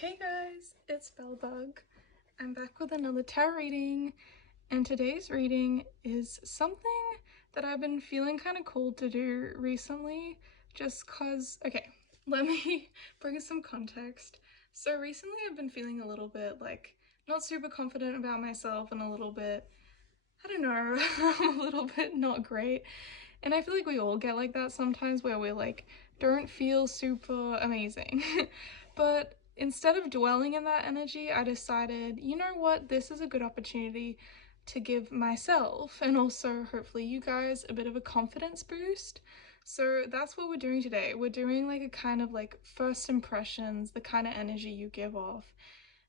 Hey guys, it's Bellbug. I'm back with another tarot reading, and today's reading is something that I've been feeling kind of called to do recently, just cause, okay, let me bring some context. So recently I've been feeling a little bit like not super confident about myself and a little bit, I don't know, I'm a little bit not great. And I feel like we all get like that sometimes where we're like, don't feel super amazing. But instead of dwelling in that energy, I decided, you know what, this is a good opportunity to give myself and also hopefully you guys a bit of a confidence boost. So that's what we're doing today. We're doing like a kind of like first impressions, the kind of energy you give off,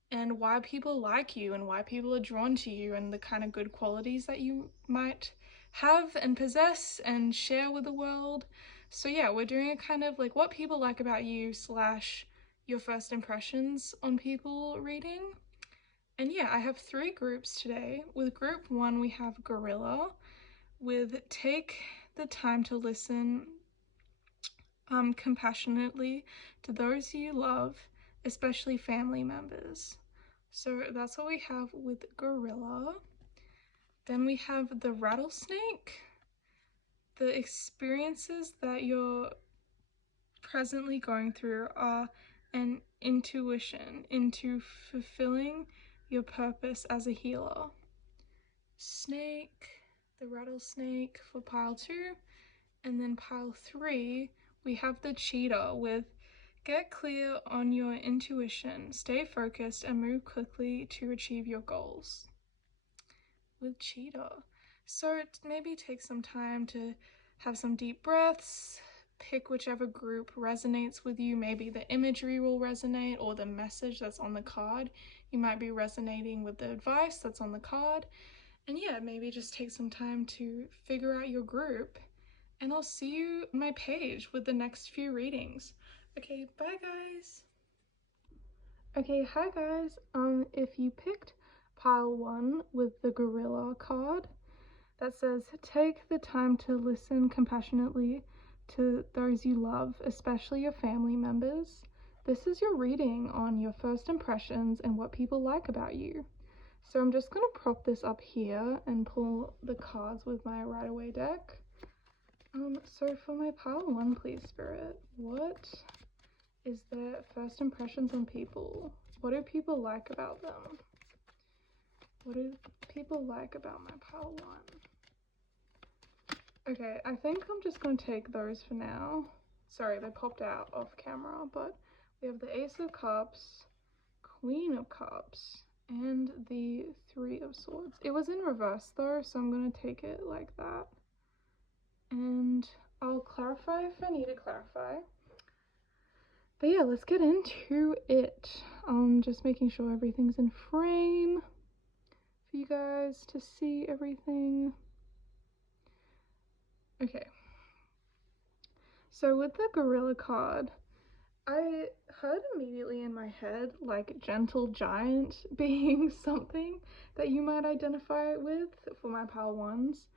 and why people like you and why people are drawn to you and the kind of good qualities that you might have and possess and share with the world. So yeah, we're doing a kind of like what people like about you slash your first impressions on people reading. And yeah, I have 3 groups today. With group 1 we have Gorilla, with take the time to listen compassionately to those you love, especially family members. So that's what we have with Gorilla. Then we have the Rattlesnake. The experiences that you're presently going through are an intuition into fulfilling your purpose as a healer. Snake, the Rattlesnake for pile 2. And then pile 3, we have the Cheetah with get clear on your intuition, stay focused, and move quickly to achieve your goals. With Cheetah. So maybe take some time to have some deep breaths, pick whichever group resonates with you. Maybe the imagery will resonate or the message that's on the card. You might be resonating with the advice that's on the card. And yeah, maybe just take some time to figure out your group. And I'll see you on my page with the next few readings. Okay, bye guys. Okay, hi guys. If you picked pile 1 with the Gorilla card that says take the time to listen compassionately to those you love, especially your family members, this is your reading on your first impressions and what people like about you. So I'm just gonna prop this up here and pull the cards with my Right Away deck. So for my pile 1, please, Spirit, what is their first impressions on people? What do people like about them? What do people like about my pile 1? Okay, I think I'm just going to take those for now. Sorry, they popped out off camera, but we have the Ace of Cups, Queen of Cups, and the 3 of Swords. It was in reverse though, so I'm going to take it like that. And I'll clarify if I need to clarify. But yeah, let's get into it. Just making sure everything's in frame for you guys to see everything. Okay. So with the Gorilla card, I heard immediately in my head like gentle giant being something that you might identify with for my pile 1s.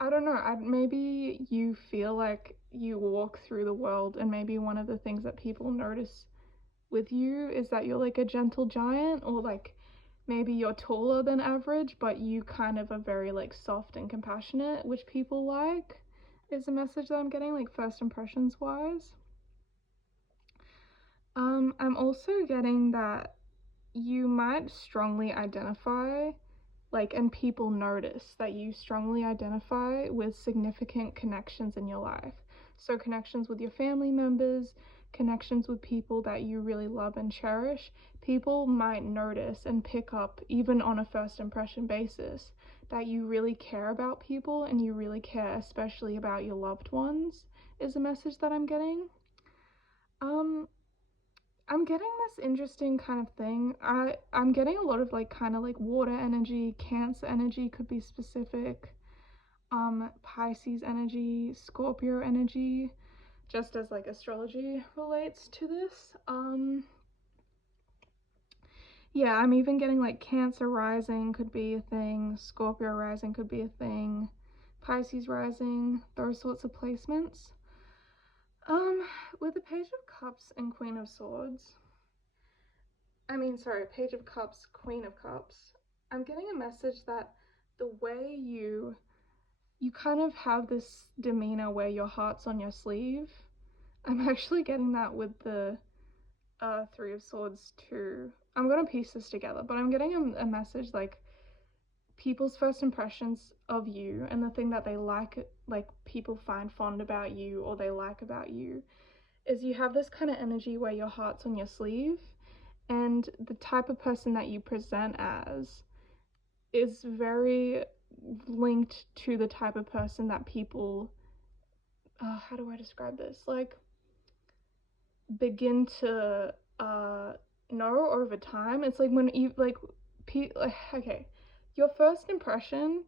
I don't know, maybe you feel like you walk through the world and maybe one of the things that people notice with you is that you're like a gentle giant, or like maybe you're taller than average but you kind of are very like soft and compassionate, which people like, is a message that I'm getting like first impressions wise. I'm also getting that you might strongly identify and people notice that you strongly identify with significant connections in your life. So connections with your family members, connections with people that you really love and cherish. People might notice and pick up, even on a first impression basis, that you really care about people and you really care especially about your loved ones, is a message that I'm getting. I'm getting this interesting kind of thing. I'm getting a lot of like kind of like water energy, Cancer energy could be specific, Pisces energy, Scorpio energy, just as like astrology relates to this. Yeah, I'm even getting like Cancer rising could be a thing, Scorpio rising could be a thing, Pisces rising, those sorts of placements. With the Page of Cups and Queen of Swords, Page of Cups, Queen of Cups, I'm getting a message that the way you kind of have this demeanor where your heart's on your sleeve. I'm actually getting that with the Three of Swords too. I'm gonna piece this together, but I'm getting a message like people's first impressions of you and the thing that they like people find fond about you or they like about you is you have this kind of energy where your heart's on your sleeve, and the type of person that you present as is very linked to the type of person that people how do I describe this, like begin to know over time. It's like when you okay, your first impression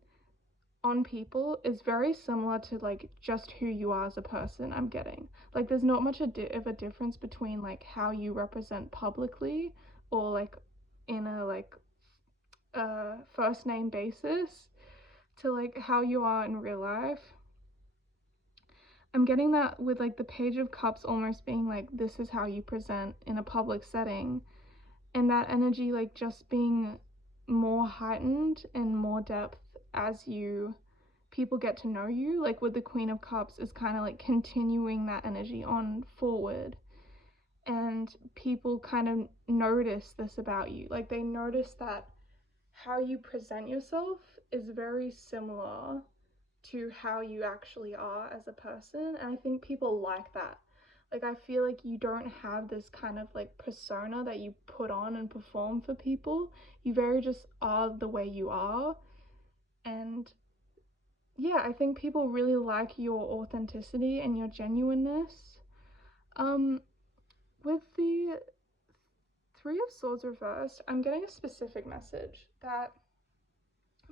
on people is very similar to like just who you are as a person. I'm getting like there's not much of a difference between like how you represent publicly or like in a like first name basis to like how you are in real life. I'm getting that with like the Page of Cups almost being like this is how you present in a public setting, and that energy like just being more heightened and more depth as people get to know you, like with the Queen of Cups is kind of like continuing that energy on forward, and people kind of notice this about you, like they notice that how you present yourself is very similar to how you actually are as a person, and I think people like that. Like I feel like you don't have this kind of like persona that you put on and perform for people. You very just are the way you are. And yeah, I think people really like your authenticity and your genuineness. Um, with the Three of Swords reversed, I'm getting a specific message that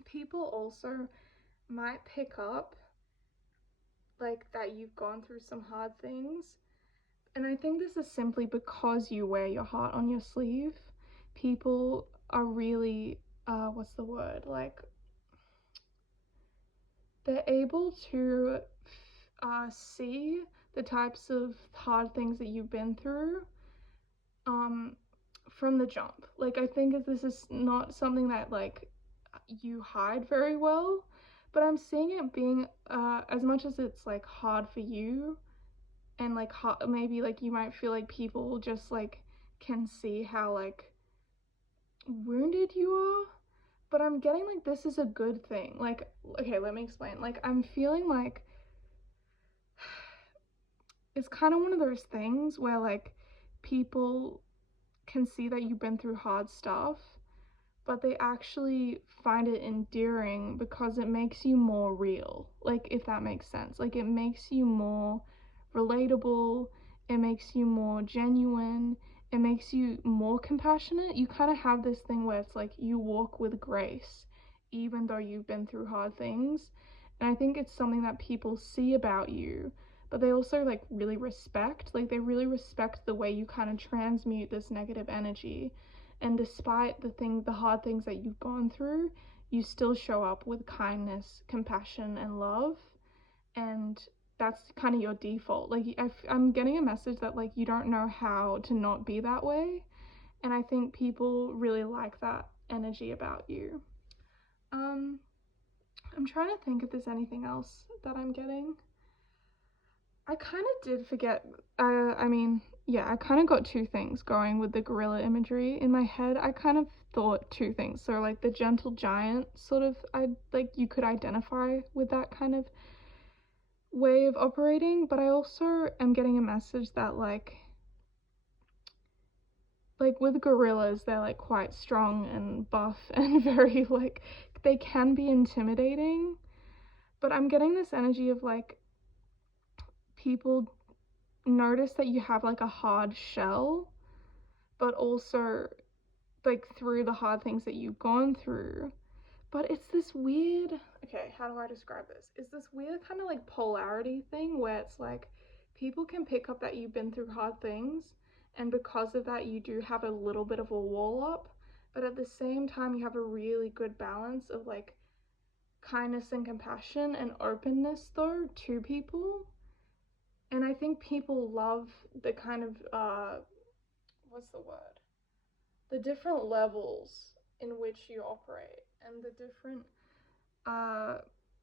people also might pick up like that you've gone through some hard things. And I think this is simply because you wear your heart on your sleeve. People are really, what's the word? Like, they're able to see the types of hard things that you've been through um, from the jump. Like, I think this is not something that, like, you hide very well, but I'm seeing it being, as much as it's, like, hard for you, and, like, maybe, like, you might feel like people just, like, can see how, like, wounded you are, but I'm getting, like, this is a good thing. Like, okay, let me explain. Like, I'm feeling like it's kind of one of those things where like people can see that you've been through hard stuff, but they actually find it endearing because it makes you more real. Like, if that makes sense. Like, it makes you more relatable, it makes you more genuine, it makes you more compassionate. You kind of have this thing where it's like you walk with grace, even though you've been through hard things. And I think it's something that people see about you, but they also like really respect. Like, they really respect the way you kind of transmute this negative energy, and despite the hard things that you've gone through, you still show up with kindness, compassion, and love. And that's kind of your default. Like, I'm getting a message that like you don't know how to not be that way, and I think people really like that energy about you. I'm trying to think if there's anything else that I'm getting. I kind of did forget. Yeah, I kind of got two things going with the gorilla imagery in my head. I kind of thought two things. So, like, the gentle giant, sort of, you could identify with that kind of way of operating. But I also am getting a message that, with gorillas, they're, like, quite strong and buff and very, like, they can be intimidating. But I'm getting this energy of, like, people notice that you have like a hard shell, but also like through the hard things that you've gone through. But it's this weird, okay, how do I describe this? It's this weird kind of like polarity thing where it's like people can pick up that you've been through hard things, and because of that, you do have a little bit of a wall up, but at the same time, you have a really good balance of like kindness and compassion and openness though to people. And I think people love the kind of, what's the word? The different levels in which you operate and the different uh,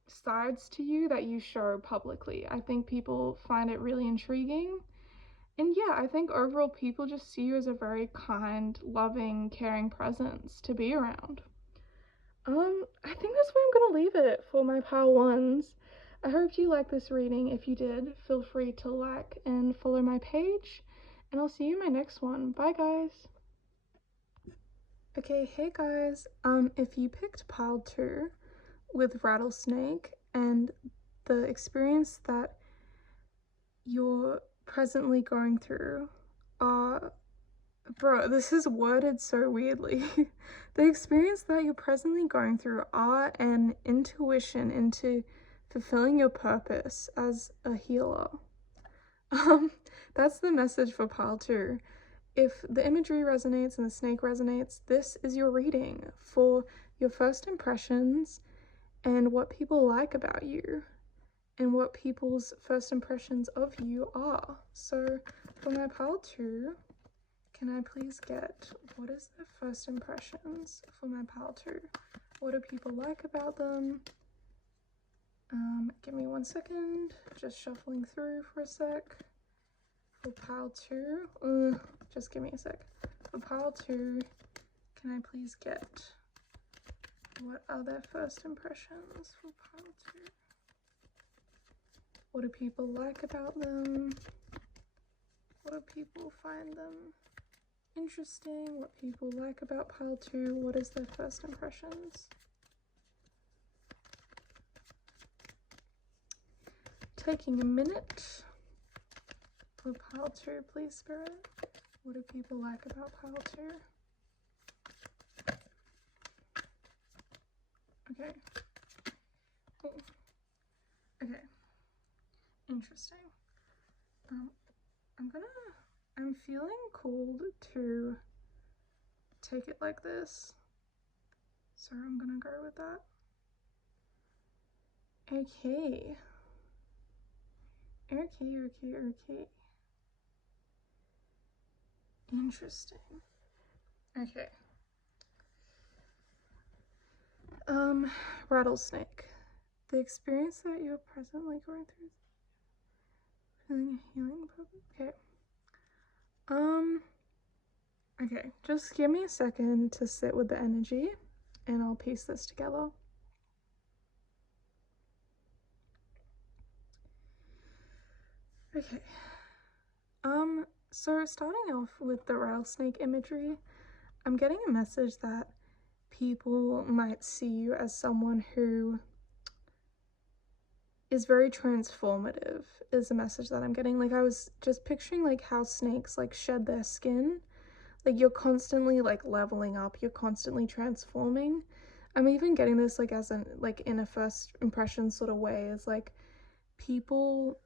sides to you that you show publicly. I think people find it really intriguing. And yeah, I think overall people just see you as a very kind, loving, caring presence to be around. I think that's where I'm gonna leave it for my pile ones. I hope you liked this reading. If you did, feel free to like and follow my page, and I'll see you in my next one. Bye, guys. Okay, hey guys. If you picked pile 2 with Rattlesnake and the experience that you're presently going through are, bro, this is worded so weirdly. The experience that you're presently going through are an intuition into fulfilling your purpose as a healer. That's the message for pile 2. If the imagery resonates and the snake resonates, this is your reading for your first impressions and what people like about you and what people's first impressions of you are. So for my pile 2, can I please get what is their first impressions for my pile 2? What do people like about them? Give me 1 second, just shuffling through for a sec. For pile 2, just give me a sec. For pile 2, can I please get what are their first impressions for pile 2? What do people like about them? What do people find them interesting? What people like about pile 2? What is their first impressions? Taking a minute for pile 2, please, Spirit. What do people like about pile 2? Okay. Cool. Okay. Interesting. I'm feeling called to take it like this. So I'm gonna go with that. Okay. Okay. Interesting. Okay. Rattlesnake. The experience that you're presently going through is feeling a healing purpose. Okay. Okay, just give me a second to sit with the energy and I'll piece this together. Okay. So starting off with the rattlesnake imagery, I'm getting a message that people might see you as someone who is very transformative, is a message that I'm getting. Like, I was just picturing like how snakes like shed their skin. Like, you're constantly like leveling up, you're constantly transforming. I'm even getting this like as an like in a first impression sort of way, is like people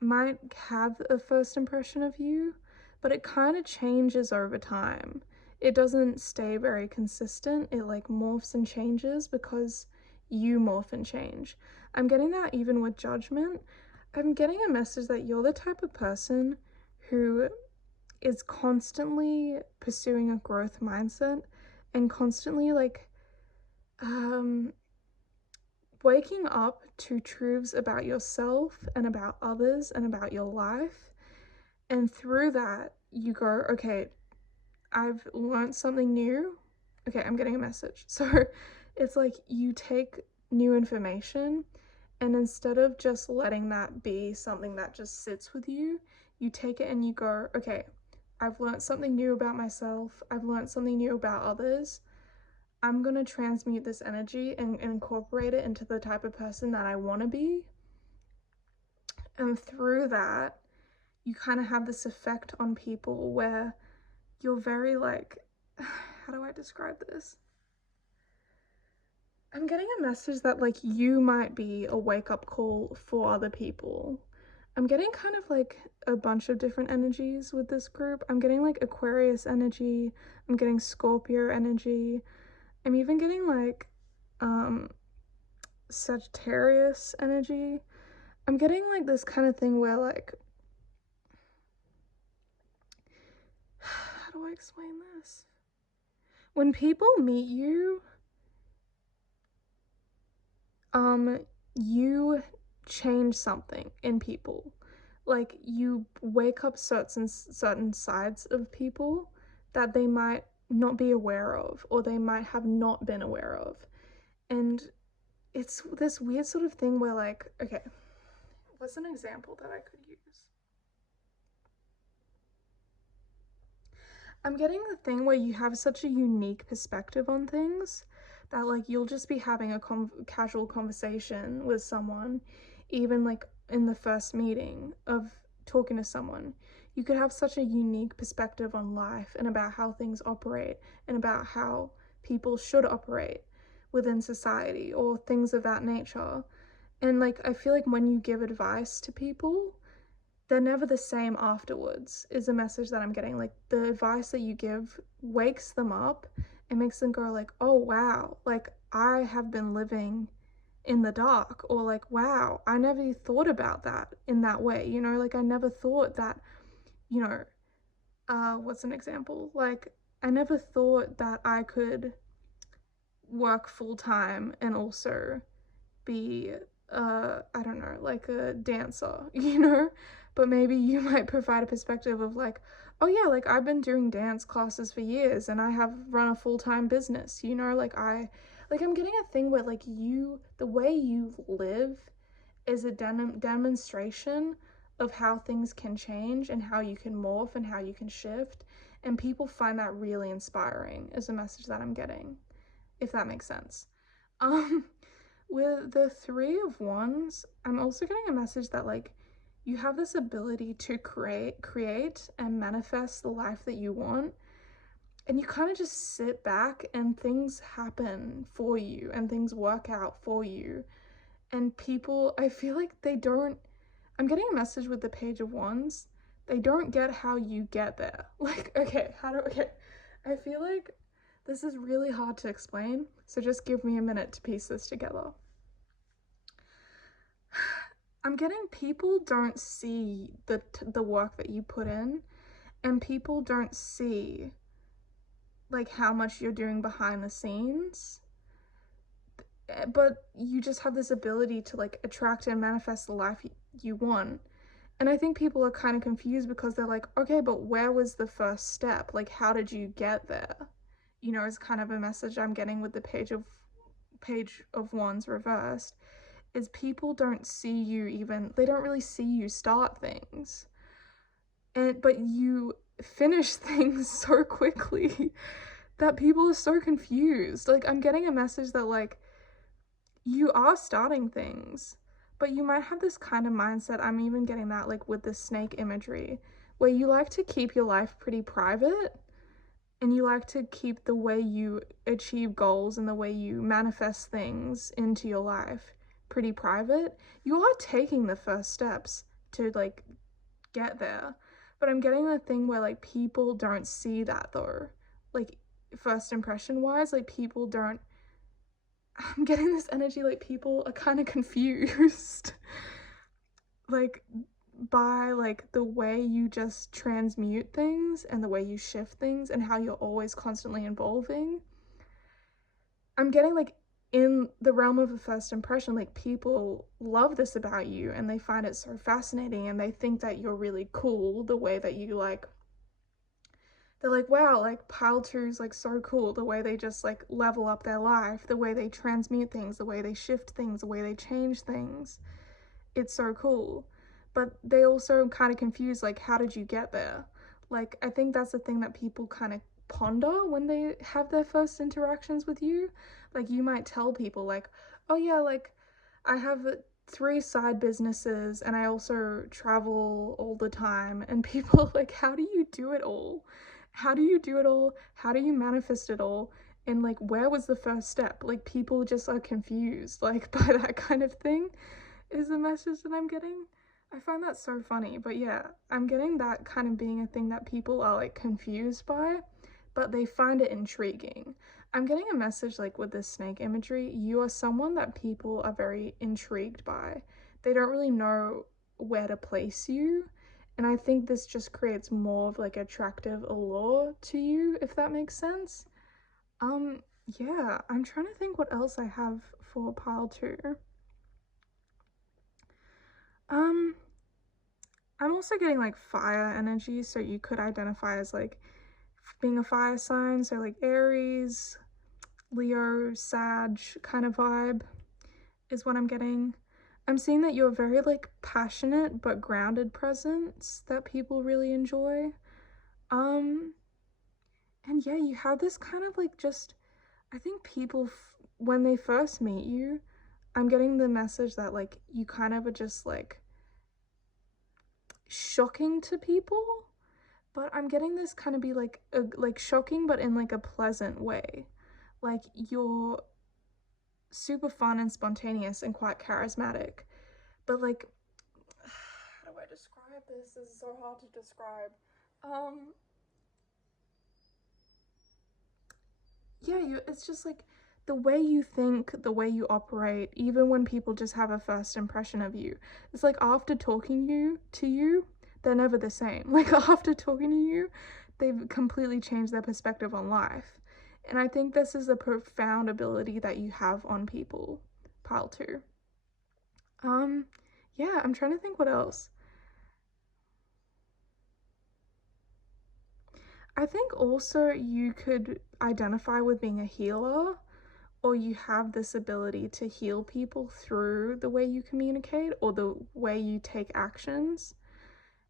might have a first impression of you, but it kind of changes over time. It doesn't stay very consistent. It like morphs and changes because you morph and change. I'm getting that even with judgment. I'm getting a message that you're the type of person who is constantly pursuing a growth mindset and constantly like waking up to truths about yourself and about others and about your life. And through that, you go, okay, I've learned something new. Okay, I'm getting a message. So it's like you take new information, and instead of just letting that be something that just sits with you, you take it and you go, okay, I've learned something new about myself. I've learned something new about others. I'm going to transmute this energy and incorporate it into the type of person that I want to be. And through that, you kind of have this effect on people where you're very like, how do I describe this? I'm getting a message that like you might be a wake-up call for other people. I'm getting kind of like a bunch of different energies with this group. I'm getting like Aquarius energy. I'm getting Scorpio energy. I'm even getting like Sagittarius energy. I'm getting like this kind of thing where like, how do I explain this? When people meet you, you change something in people. Like you wake up certain sides of people that they might not be aware of or they might have not been aware of. And it's this weird sort of thing where like, okay, what's an example that I could use? I'm getting the thing where you have such a unique perspective on things that like you'll just be having a casual conversation with someone, even like in the first meeting of talking to someone. You could have such a unique perspective on life and about how things operate and about how people should operate within society or things of that nature. And like I feel like when you give advice to people, they're never the same afterwards, is a message that I'm getting. Like the advice that you give wakes them up and makes them go like, oh wow, like I have been living in the dark, or like, wow, I never thought about that in that way, you know, like I never thought that, you know, what's an example? Like I never thought that I could work full time and also be I don't know, like a dancer, you know? But maybe you might provide a perspective of like, oh yeah, like I've been doing dance classes for years and I have run a full-time business, you know? Like I'm getting a thing where like the way you live is a demonstration of how things can change and how you can morph and how you can shift, and people find that really inspiring is a message that I'm getting, if that makes sense. Um with the Three of Wands, I'm also getting a message that like you have this ability to create and manifest the life that you want. And you kind of just sit back and things happen for you and things work out for you. And people, I feel like they don't, I'm getting a message with the Page of Wands. They don't get how you get there. Like, okay, okay. I feel like this is really hard to explain. So just give me a minute to piece this together. I'm getting people don't see the work that you put in, and people don't see like how much you're doing behind the scenes. But you just have this ability to like attract and manifest the life you want. And I think people are kind of confused because they're like, okay, but where was the first step? Like, how did you get there? You know, it's kind of a message I'm getting with the Page of Wands reversed, is people don't see you even, they don't really see you start things, and but you finish things so quickly that people are so confused. Like I'm getting a message that like you are starting things, but you might have this kind of mindset, I'm even getting that like with the snake imagery, where you like to keep your life pretty private and you like to keep the way you achieve goals and the way you manifest things into your life pretty private. You are taking the first steps to like get there, but I'm getting the thing where like people don't see that though. Like first impression wise, like people don't, I'm getting this energy like people are kind of confused like by like the way you just transmute things and the way you shift things and how you're always constantly evolving. I'm getting like in the realm of a first impression, like people love this about you and they find it so fascinating and they think that you're really cool the way that you like, they're like, wow, like pile two's like so cool the way they just like level up their life, the way they transmute things, the way they shift things, the way they change things. It's so cool. But they also kind of confuse like, how did you get there? Like I think that's the thing that people kind of ponder when they have their first interactions with you. Like you might tell people like, oh yeah, like I have three side businesses and I also travel all the time, and people like, how do you do it all? How do you do it all? How do you manifest it all? And like where was the first step? Like people just are confused like by that kind of thing is the message that I'm getting. I find that so funny, but yeah, I'm getting that kind of being a thing that people are like confused by, but they find it intriguing. I'm getting a message like with this snake imagery, you are someone that people are very intrigued by. they don't really know where to place you. And I think this just creates more of like attractive allure to you, if that makes sense. Um, yeah, I'm trying to think what else I have for pile two. Um, I'm also getting like fire energy, so you could identify as like being a fire sign, so like Aries, Leo, Sag kind of vibe is what I'm getting. I'm seeing that you're very like passionate but grounded presence that people really enjoy. Um, and yeah, you have this kind of like just, I think people, when they first meet you, I'm getting the message that like you kind of are just like shocking to people, but I'm getting this kind of be like like shocking but in like a pleasant way. Like you're super fun and spontaneous and quite charismatic. But like how do I describe this? This is so hard to describe. Um yeah, it's just like the way you think, the way you operate, even when people just have a first impression of you. It's like after talking to you, they're never the same. Like after talking to you, they've completely changed their perspective on life. And I think this is a profound ability that you have on people. Pile two. Um, yeah, I'm trying to think what else. I think also you could identify with being a healer, or you have this ability to heal people through the way you communicate or the way you take actions,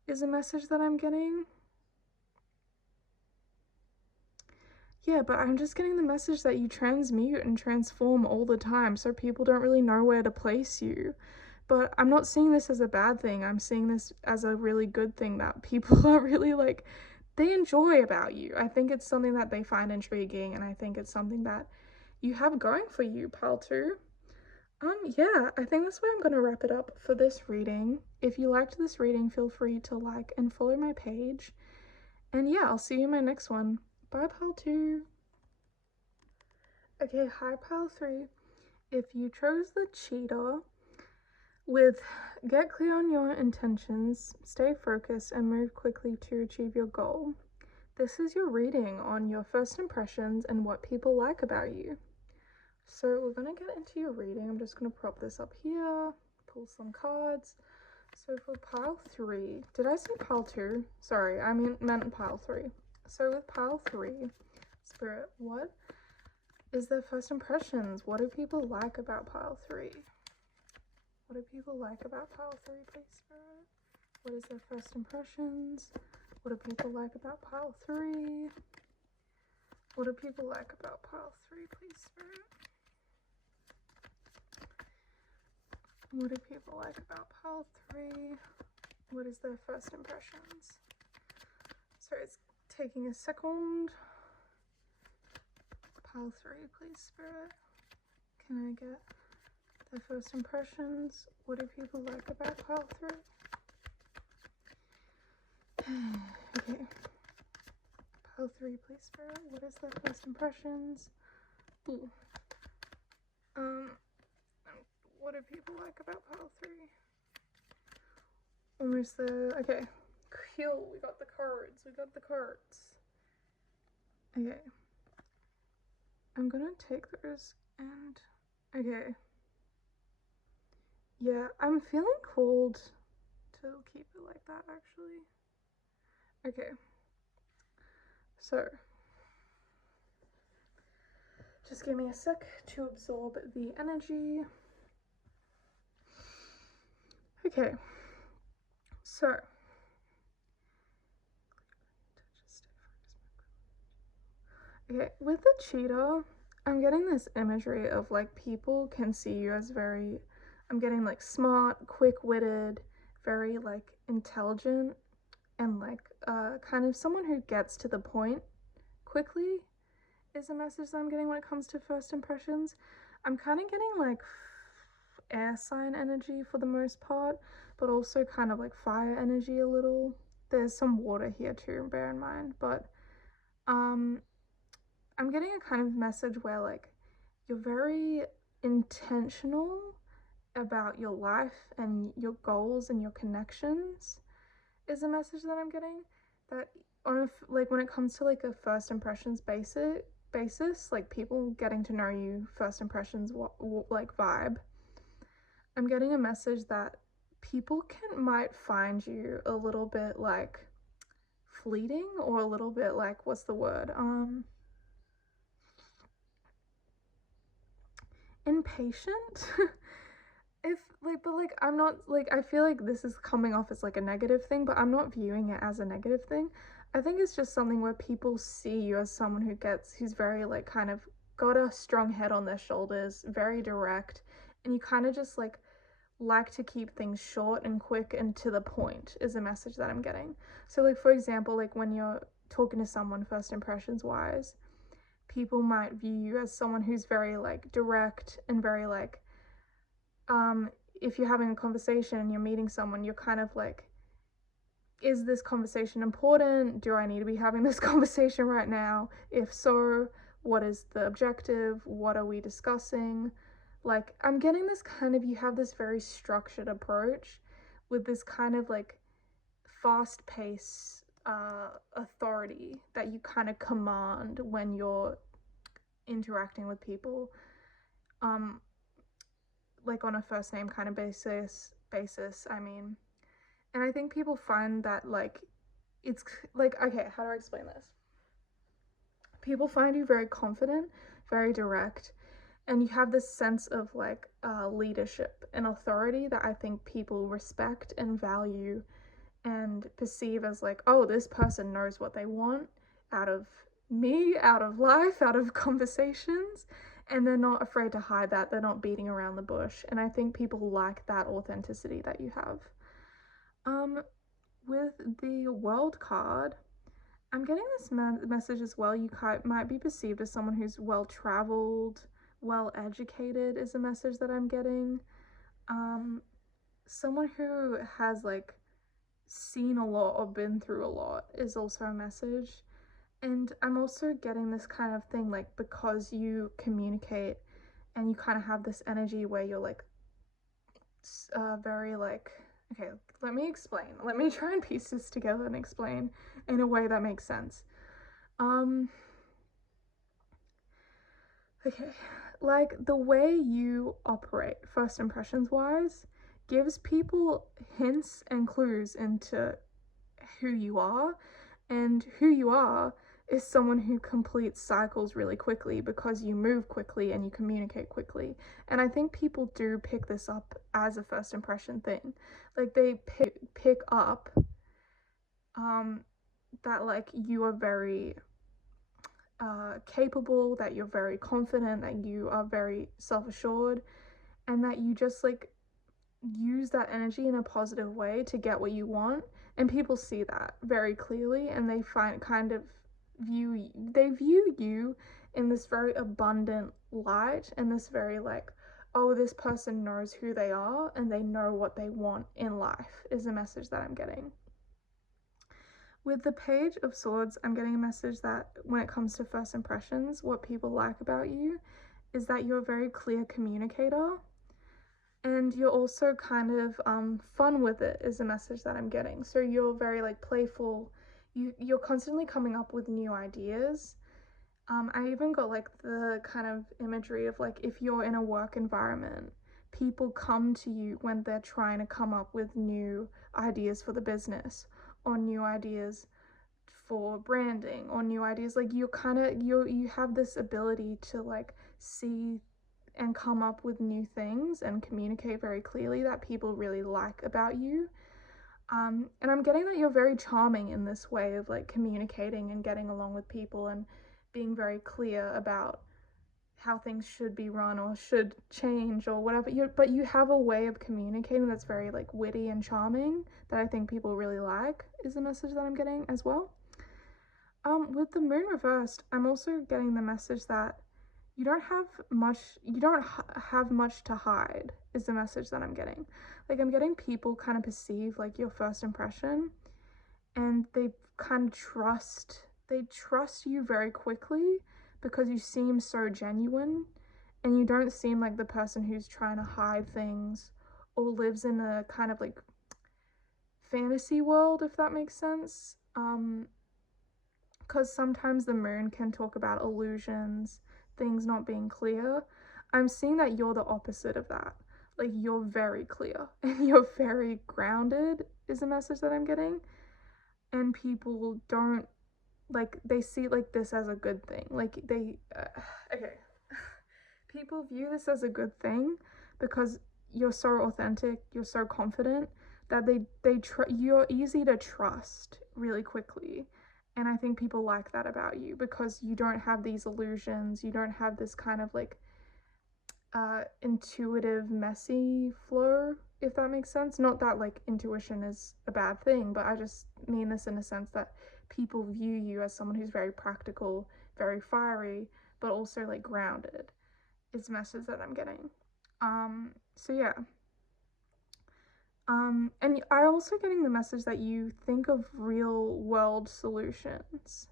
is a message that I'm getting. Yeah, but I'm just getting the message that you transmute and transform all the time, so people don't really know where to place you. But I'm not seeing this as a bad thing. I'm seeing this as a really good thing that people are really like, they enjoy about you. I think it's something that they find intriguing, and I think it's something that you have going for you, pal, too. Yeah, I think that's where I'm gonna wrap it up for this reading. If you liked this reading, feel free to like and follow my page. And yeah, I'll see you in my next one. Bye, pal 2. Okay, hi, pal 3. If you chose the cheetah with get clear on your intentions, stay focused, and move quickly to achieve your goal, this is your reading on your first impressions and what people like about you. So we're gonna get into your reading. I'm just gonna prop this up here, pull some cards. So for pile 3, did I say pile 2? Sorry, I meant pile 3. So with pile 3, Spirit, what is their first impressions? What do people like about pile 3? What do people like about pile 3, please, Spirit? What is their first impressions? What do people like about pile 3? What do people like about pile 3, please, Spirit? What do people like about pile 3? What is their first impressions? So it's taking a second. Pile 3, please, Spirit. Can I get their first impressions? What do people like about pile 3? Okay. Pile 3, please, Spirit. What is their first impressions? Ooh. What do people like about pile 3? Almost there. Okay. Cool. We got the cards. Okay. I'm gonna take those and... Okay. Yeah, I'm feeling cold to keep it like that, actually. Okay. So, just give me a sec to absorb the energy. Okay. So, okay, with the cheetah, I'm getting this imagery of like people can see you as very, I'm getting like smart, quick-witted, very like intelligent, and like kind of someone who gets to the point quickly is a message that I'm getting when it comes to first impressions. I'm kind of getting like air sign energy for the most part, but also kind of like fire energy a little. There's some water here too, bear in mind, but um I'm getting a kind of message where like you're very intentional about your life and your goals and your connections is a message that I'm getting. That on like when it comes to like a first impressions basis, like people getting to know you, first impressions like vibe, I'm getting a message that people might find you a little bit like fleeting, or a little bit like, what's the word, impatient. If like, but like, I'm not like, I feel like this is coming off as like a negative thing, but I'm not viewing it as a negative thing. I think it's just something where people see you as someone who's very like kind of got a strong head on their shoulders, very direct, and you kind of just like to keep things short and quick and to the point is a message that I'm getting. So like, for example, like when you're talking to someone first impressions wise, people might view you as someone who's very like direct and very like, if you're having a conversation and you're meeting someone, you're kind of like, is this conversation important? Do I need to be having this conversation right now? If so, what is the objective? What are we discussing? Like, I'm getting this kind of, you have this very structured approach with this kind of like fast pace authority that you kind of command when you're interacting with people. Like on a first name kind of basis, I mean. And I think people find that like, it's like, okay, how do I explain this? People find you very confident, very direct, and you have this sense of like leadership and authority that I think people respect and value and perceive as like, oh, this person knows what they want out of me, out of life, out of conversations, and they're not afraid to hide that. They're not beating around the bush, and I think people like that authenticity that you have. With the world card, I'm getting this message as well. You might be perceived as someone who's well traveled, well educated, is a message that I'm getting. Someone who has like seen a lot or been through a lot is also a message. And I'm also getting this kind of thing like, because you communicate and you kind of have this energy where you're like very like, okay, let me explain. Let me try and piece this together and explain in a way that makes sense. Okay, like the way you operate, first impressions wise, gives people hints and clues into who you are, and who you are is someone who completes cycles really quickly because you move quickly and you communicate quickly. And I think people do pick this up as a first impression thing. Like they pick up that like you are very capable, that you're very confident, that you are very self-assured, and that you just like use that energy in a positive way to get what you want. And people see that very clearly, and they view you in this very abundant light, and this very like, oh, this person knows who they are and they know what they want in life, is a message that I'm getting. With the Page of Swords, I'm getting a message that when it comes to first impressions, what people like about you is that you're a very clear communicator, and you're also kind of fun with it, is a message that I'm getting. So you're very like playful. You're constantly coming up with new ideas. I even got like the kind of imagery of like, if you're in a work environment, people come to you when they're trying to come up with new ideas for the business, or new ideas for branding, or new ideas. Like you have this ability to like see and come up with new things and communicate very clearly that people really like about you. And I'm getting that you're very charming in this way of like communicating and getting along with people and being very clear about how things should be run or should change or whatever. But you have a way of communicating that's very like witty and charming that I think people really like, is the message that I'm getting as well. With the moon reversed, I'm also getting the message that you don't have much to hide, is the message that I'm getting. Like I'm getting people kind of perceive like your first impression, and they kind of trust you very quickly because you seem so genuine, and you don't seem like the person who's trying to hide things or lives in a kind of like fantasy world, if that makes sense. Because sometimes the moon can talk about illusions, things not being clear. I'm seeing that you're the opposite of that. Like, you're very clear and you're very grounded, is a message that I'm getting. And people don't, like, they see like this as a good thing. Like, okay. People view this as a good thing because you're so authentic, you're so confident that you're easy to trust really quickly. And I think people like that about you because you don't have these illusions, you don't have this kind of like intuitive, messy flow, if that makes sense. Not that like intuition is a bad thing, but I just mean this in a sense that people view you as someone who's very practical, very fiery, but also like grounded. Is message that I'm getting. So yeah. And I also getting the message that you think of real world solutions.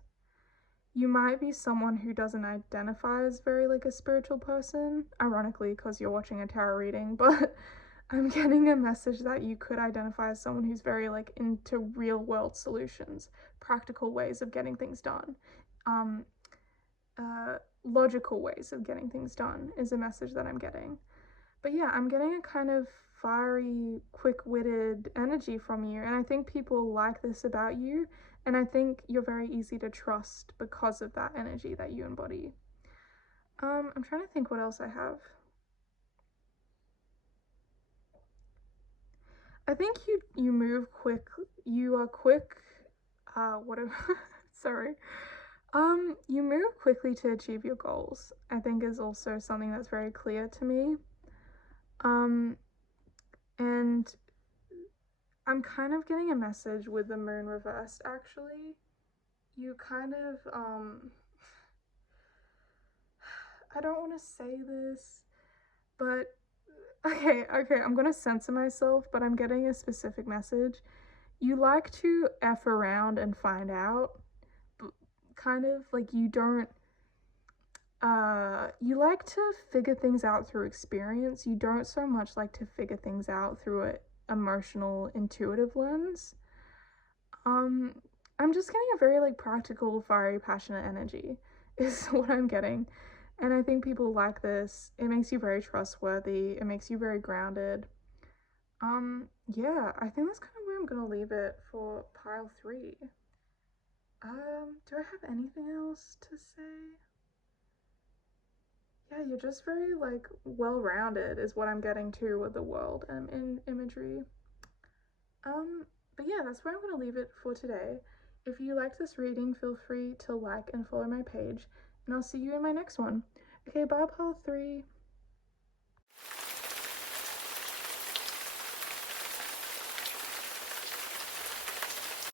You might be someone who doesn't identify as very like a spiritual person, ironically, because you're watching a tarot reading, but I'm getting a message that you could identify as someone who's very like into real world solutions, practical ways of getting things done. Um, Logical ways of getting things done is a message that I'm getting. But yeah, I'm getting a kind of fiery, quick-witted energy from you, and I think people like this about you, and I think you're very easy to trust because of that energy that you embody. I'm trying to think what else I have. I think you move quick. You are quick. Whatever. Sorry. You move quickly to achieve your goals. I think is also something that's very clear to me. Um, and I'm kind of getting a message with the moon reversed actually. You kind of I don't want to say this, but okay, I'm going to censor myself, but I'm getting a specific message. You like to F around and find out, but kind of like you don't you like to figure things out through experience. You don't so much like to figure things out through a emotional intuitive lens. Um, I'm just getting a very like practical, fiery, passionate energy is what I'm getting. And I think people like this. It makes you very trustworthy. It makes you very grounded. Yeah, I think that's kind of where I'm gonna leave it for pile three. Do I have anything else to say? Yeah, you're just very like well-rounded is what I'm getting to with the world and in imagery. But yeah, that's where I'm going to leave it for today. If you liked this reading, feel free to like and follow my page, and I'll see you in my next one. Okay, bye, pile 3.